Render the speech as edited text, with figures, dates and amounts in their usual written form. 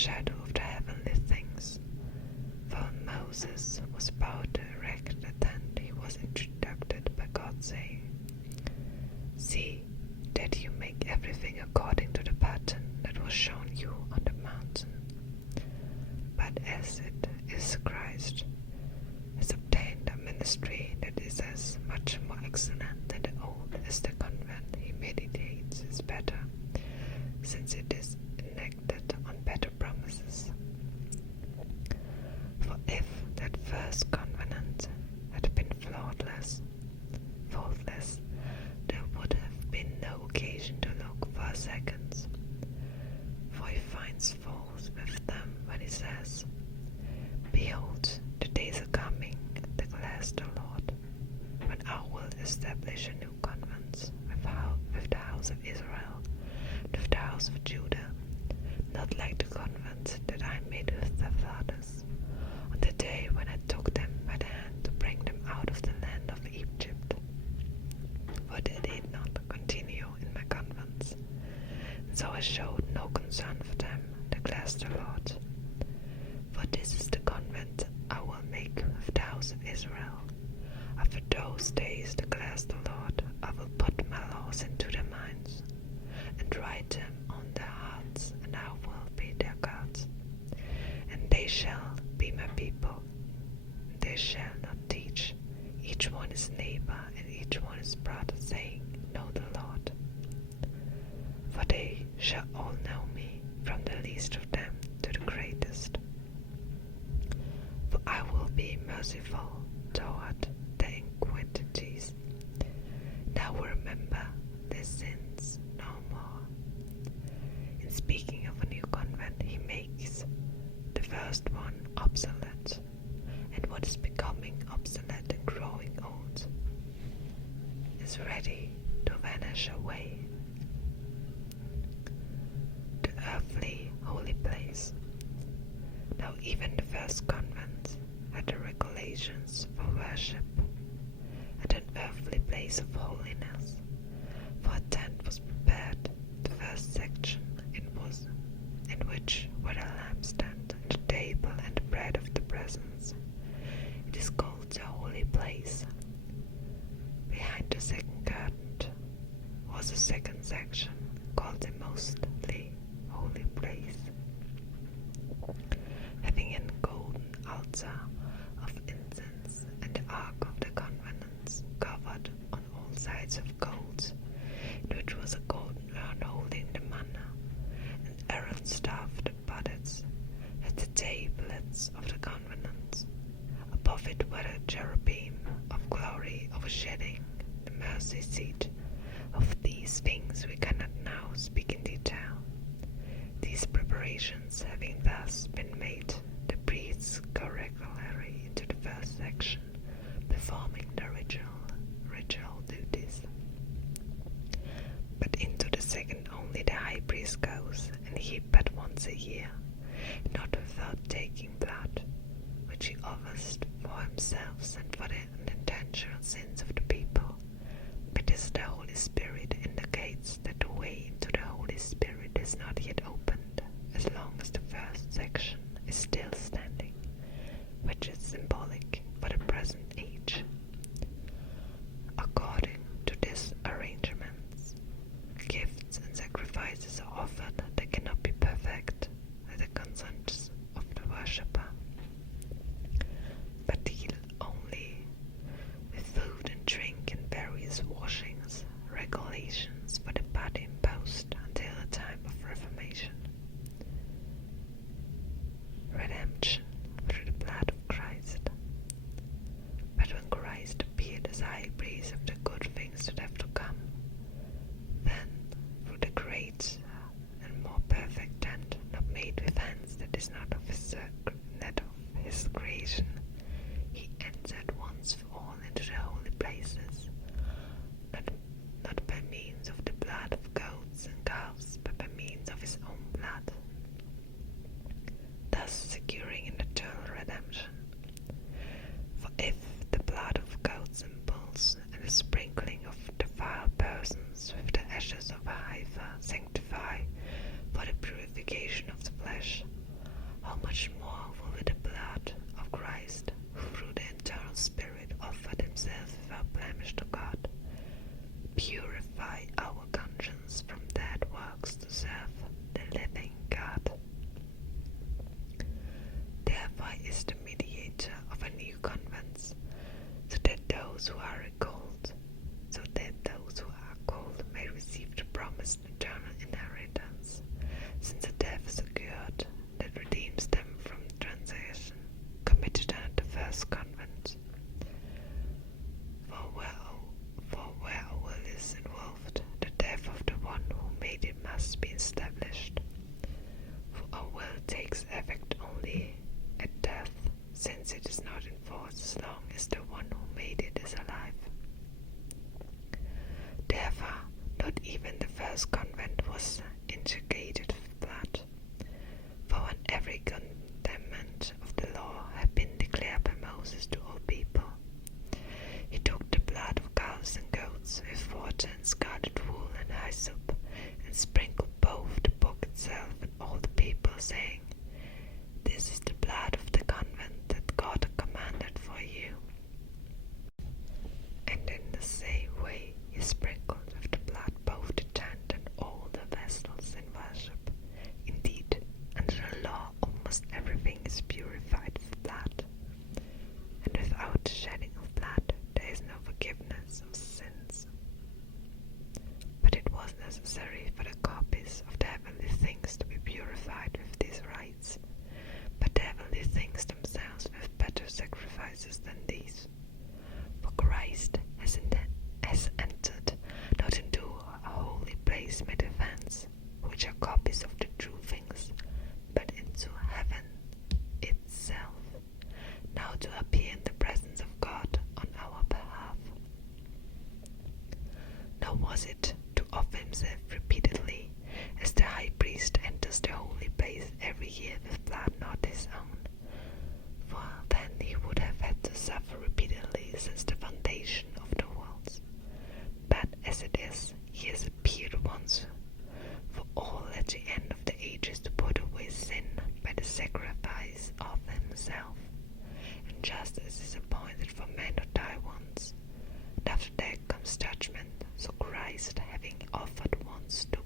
shadow of the heavenly things. For when Moses was about to erect the tent, he was instructed by God, saying, "See that you make everything according to the pattern that was shown you on the mountain." But as it is Christ has obtained a ministry that is as much more excellent than the old as the convent he meditates is better, since it is enacted on better promises. For if that first covenant had been faultless, there would have been no occasion to look for a second. For he finds fault with them when he says, "Behold, the days are coming, declares the Lord, when I will establish a new covenant with the house of Israel, and with the house of Judah, not like the covenant that I made with their fathers, on the day when I took them by the hand to bring them out of the land of Egypt. For they did not continue in my covenants, and so I showed no concern for them, declares the Lord. For this is the covenant I will make with the house of Israel. After those days, declares the Lord, I will put my laws into their minds, and write them on their hearts, and I will be their God. And they shall be my people. They shall not teach each one his neighbor and each one his brother, saying, Know the Lord. For they shall all know me, from the least of them to the greatest. For I will be merciful toward their iniquities, and I will remember their sins no more. In speaking of a new convent, he makes the first one obsolete, and what is becoming obsolete and growing old is ready to vanish away. The earthly holy place. Now even the first convent had the regulations for worship, and an earthly place of holiness. For a tent was prepared, the first section in which were the lampstand and the table and the bread of the presence. It is called the holy place. Behind the second curtain was a second section called the mostly holy place, having a golden altar of incense and the ark of the covenants covered on all sides of gold, in which was a golden urn holding the manna, and Aaron's staff that budded at the tablets of the covenants. Above it were the cherubim of glory overshadowing the mercy seat. Of these things we cannot now speak in detail. These preparations having thus been made, the priests go regularly into the first section, performing the ritual duties. But into the second only the high priest goes, and he but once a year, not without taking blood, which he offers for himself and for the unintentional sins of the people. But as the Holy Spirit indicates that the way into the Holy Spirit is not yet opened, as long as the first section is still standing, which is symbolic for the present age. According to these arrangements, gifts and sacrifices are offered that cannot be perfect at the consent of the worshipper, but deal only with food and drink and various washings, regulations promised eternal inheritance, since a death is occurred that redeems them from transgression committed under the first convent. For where a will is involved, the death of the one who made it must be established. For a will takes effect only at death, since it is not in force as long as the one who made it is alive. Therefore, not even the first convent was instigated with blood, for when every commandment of the law had been declared by Moses to all people, he took the blood of cows and goats with water and scarlet wool and hyssop, and sprinkled both the book itself and all the people, saying, "This is the blood of the convent that God commanded for you." And in the same way he sprinkled with the blood both the tent and all the vessels in worship. Indeed, under the law almost everything is purified with blood, and without the shedding of blood there is no forgiveness of sins. But it was necessary for the copies of the heavenly things to be purified with these rites, but the heavenly things themselves with better sacrifices than these. For Christ has entered not into a holy place made of hands, which are copies of the true things, but into heaven itself, now to appear in the presence of God on our behalf. Nor was it to offer himself repeatedly, as the high priest enters the holy place every year with blood not his own, for then he would have had to suffer repeatedly since the foundation of the worlds. But as it is, he has appeared once for all at the end of the ages to put away sin by the sacrifice of himself. And just as it is appointed for men to die once, and after that comes judgment, so Christ, having offered once to